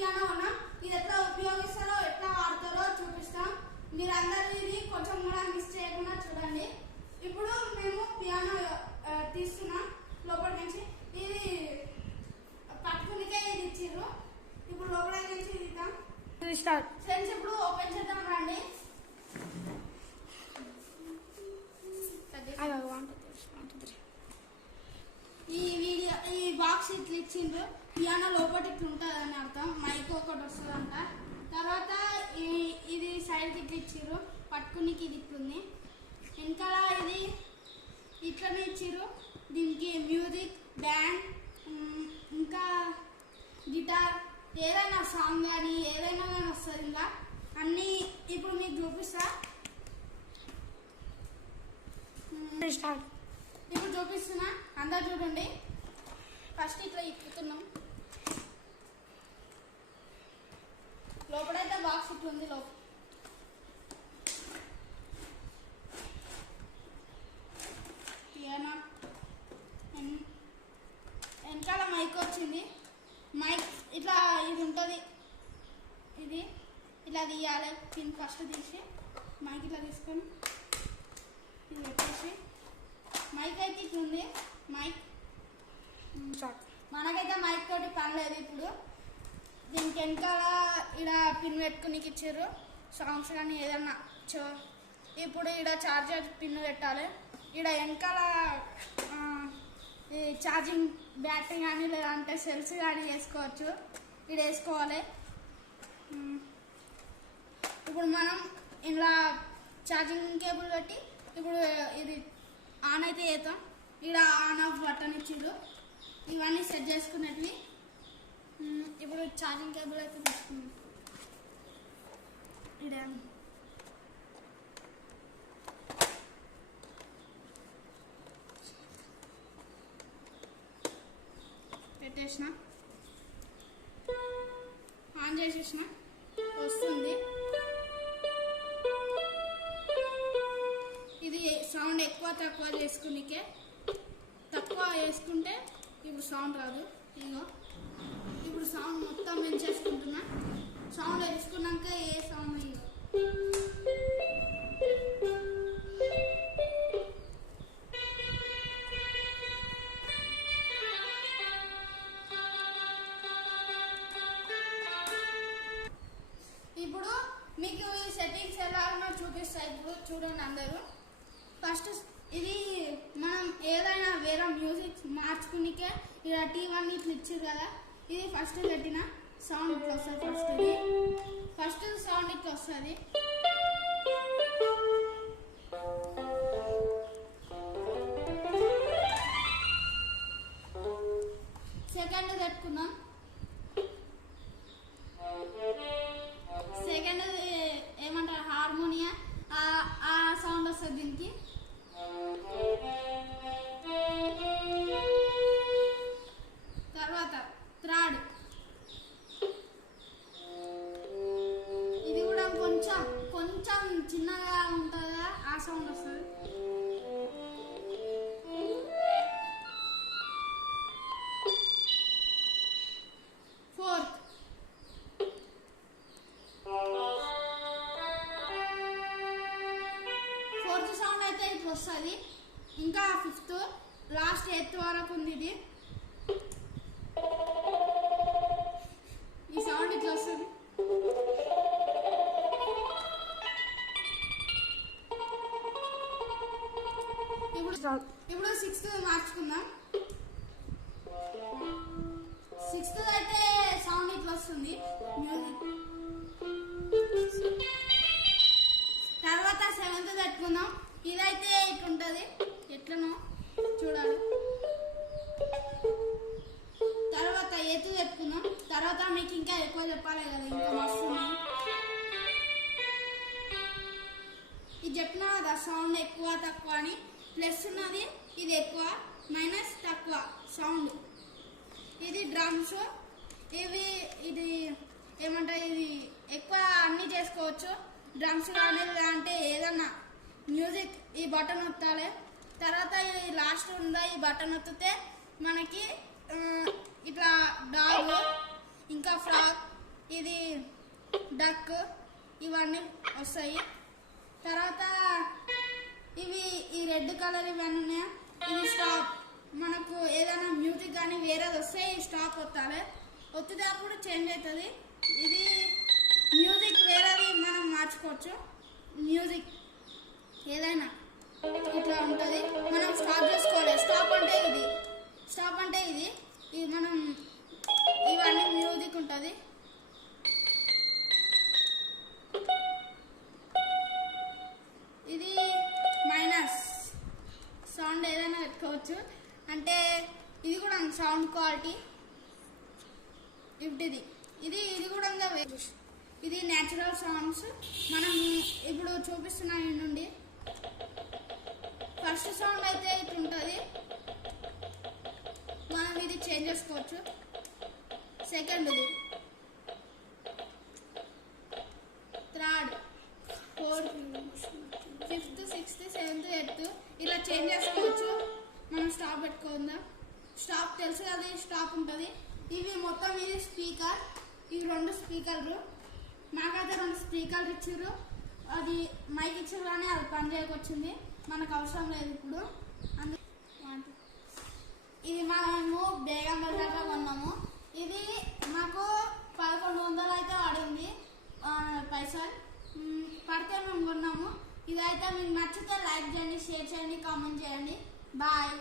Piano ఉన్నాం. ఇది ఎట్లా ఉపయోగిస్తారో ఎట్లా వాడతారో చూపిస్తాం. మీరందరూ ఇది కొంచెం కూడా మిస్ చేయకుండా చూడండి. ఇప్పుడు మేము పియానో తీస్తున్నాం లోపల నుంచి. ఇది పట్టుకునికే ఇది ఇచ్చిర్రు. ఇప్పుడు లోపల నుంచి ఇద్దాం. ఫ్రెండ్స్ ఇప్పుడు ఓపెన్ చేద్దాం రండి. ఈ బాక్స్ ఇట్లా ఇచ్చిండ్రు. పియానో లోపల ఇట్లా ఉంటుంది అని అర్థం. మైక్ ఒకటి వస్తుంది అంట. తర్వాత ఇది సైడ్ ఇట్లా ఇచ్చిర్రు. పట్టుకునికి ఇది ఇట్లుంది. వెనకాల ఇది ఇట్లనే ఇచ్చిర్రు. దీనికి మ్యూజిక్ బ్యాండ్ ఇంకా గిటార్ ఏదైనా సాంగ్ కానీ ఏదైనా కానీ వస్తుంది. ఇంకా అన్నీ ఇప్పుడు మీకు చూపిస్తా. ఇప్పుడు చూపిస్తున్నా, అందరు చూడండి. ఫస్ట్ ఇట్లా ఇప్పుతున్నాం. లోపలైతే బాక్స్ ఇట్లుంది. పియానో వెనకాల మైక్ వచ్చింది. మైక్ ఇట్లా ఇది ఉంటుంది. ఇది ఇలా తీయాలి. పిన్ ఫస్ట్ తీసి మైక్ ఇట్లా తీసుకొని ఇది పెట్టేసి మైక్ అయితే ఇట్లుంది. మైక్ మనకైతే మైక్ తోటి పని లేదు. ఇప్పుడు దీనికి వెనకాల ఇక్కడ పిన్ పెట్టుకుని ఇచ్చారు. సాంగ్స్ కానీ ఏదన్నా ఇప్పుడు ఇక్కడ చార్జర్ పిన్ పెట్టాలి. ఇక్కడ వెనకాల ఛార్జింగ్ బ్యాటరీ కానీ లేదంటే సెల్స్ కానీ వేసుకోవచ్చు. ఇక్కడ వేసుకోవాలి. ఇప్పుడు మనం ఇలా ఛార్జింగ్ కేబుల్ పెట్టి ఇప్పుడు ఇది ఆన్ అయితే చేద్దాం. ఇక్కడ ఆన్ ఆఫ్ బటన్ ఇచ్చిడు. ఇవన్నీ సెట్ చేసుకున్నట్వి. ఇప్పుడు ఛార్జింగ్ కేబుల్ అయితే తీసుకున్నాం. ఇక్కడ పెట్టేసిన, ఆన్ చేసేసిన, వస్తుంది. ఇది సౌండ్ ఎక్కువ తక్కువ చేసుకునికే. తక్కువ వేసుకుంటే ఇప్పుడు సౌండ్ రాదు. ఇగో ఇప్పుడు సౌండ్ మొత్తం పెంచేసుకుంటున్నా. సౌండ్ వేసుకున్నాక ఏ సౌండ్ ఇగో ఇప్పుడు మీకు ఈ సెట్టింగ్స్ ఎలా చూపిస్తాయి. ఇప్పుడు చూడండి అందరూ. ఫస్ట్ ఇది మనం ఏదైనా వేరే మ్యూజిక్ మార్చుకునికే ఇలా టీవీ ఇట్లా ఇచ్చారు కదా. ఇది ఫస్ట్ పెట్టిన సౌండ్ ఇట్లా వస్తుంది. ఫస్ట్ సౌండ్ ఇట్లా వస్తుంది. సెకండ్ పెట్టుకున్నాం. సెకండ్ ఏమంటారు హార్మోనియా, ఆ సౌండ్ వస్తుంది దీనికి. తర్వాత థర్డ్ ఇది కూడా కొంచెం కొంచెం చిన్నగా ఉంటుందా ఆ సౌండ్ వస్తుంది. ఫోర్త్ సౌండ్ అయితే ఇట్లా వస్తుంది. ఇంకా ఫిఫ్త్ లాస్ట్ ఎయిత్ వరకు ఉంది. ఇది ఈ సౌండ్ ఇట్లా వస్తుంది. ఇప్పుడు సిక్స్త్ మార్చుకుందాం. సిక్స్త్ అయితే సౌండ్ ఇట్లా వస్తుంది మ్యూజిక్. తర్వాత సెవెంత్ పెట్టుకుందాం. ఇదైతే ఇట్లుంటది. ఎట్లనో చూడాలి. తర్వాత ఎయిత్ పెట్టుకుందాం. తర్వాత మీకు ఇంకా ఎక్కువ చెప్పాలి కదా, ఇంకా వస్తుంది. ఇది చెప్పిన కదా సౌండ్ ఎక్కువ తక్కువ అని. ప్లస్ ఉన్నది ఇది ఎక్కువ, మైనస్ తక్కువ సౌండ్. ఇది డ్రమ్స్. ఇది ఏమంటారు, ఇది ఎక్కువ అన్నీ చేసుకోవచ్చు. డ్రమ్స్ కానీ అంటే ఏదన్నా మ్యూజిక్ ఈ బటన్ ఒత్తాలి. తర్వాత ఈ లాస్ట్ ఉందా ఈ బటన్ ఒత్తితే మనకి ఇట్లా డాగ్ ఇంకా ఫ్రాక్ ఇది డక్ ఇవన్నీ వస్తాయి. తర్వాత ఇవి ఈ రెడ్ కలర్ ఇవన్నీ ఉన్నాయా, ఇది స్టాప్. మనకు ఏదైనా మ్యూజిక్ కానీ వేరేది వస్తే ఈ స్టాప్ వత్తాలి, ఒత్తితే అప్పుడు చేంజ్ అవుతుంది. ఇది మ్యూజిక్ వేరేది మనం మార్చుకోవచ్చు. మ్యూజిక్ ఏదైనా ఇట్లా ఉంటుంది, మనం స్టాప్ చేసుకోవాలి. స్టాప్ అంటే ఇది, స్టాప్ అంటే ఇది మనం ఇవన్నీ మ్యూజిక్ ఉంటుంది. ఇది మైనస్ సౌండ్ ఏదైనా పెట్టుకోవచ్చు, అంటే ఇది కూడా సౌండ్ క్వాలిటీ ఇది ఇది కూడా ఇది న్యాచురల్ సౌండ్స్. మనం ఇప్పుడు చూపిస్తున్నాం ఈ నుండి. ఫస్ట్ సౌండ్ అయితే ఇట్లా ఉంటుంది, మనం ఇది చేంజ్ చేసుకోవచ్చు. సెకండ్ ఇది, third, fourth, fifth, sixth, seventh, eighth ఇలా చేంజ్ చేసుకోవచ్చు. మనం స్టాప్ పెట్టుకుందాం. స్టాప్ తెలుసు కదా, స్టాప్ ఉంటుంది. ఇవి మొత్తం ఇది స్పీకర్, ఇవి 2 స్పీకర్లు. నాకైతే 2 స్పీకర్లు ఇచ్చారు, అది మైక్ ఇచ్చారు కానీ అది పని చేయకొచ్చింది, మనకు అవసరం లేదు ఇప్పుడు. ఇది మనము బేగం బజార్లో కొన్నాము. ఇది మాకు 1100 అయితే పడింది పైసలు పడితే మేము కొన్నాము. ఇదైతే మీకు నచ్చితే లైక్ చేయండి, షేర్ చేయండి, కామెంట్ చేయండి. బాయ్.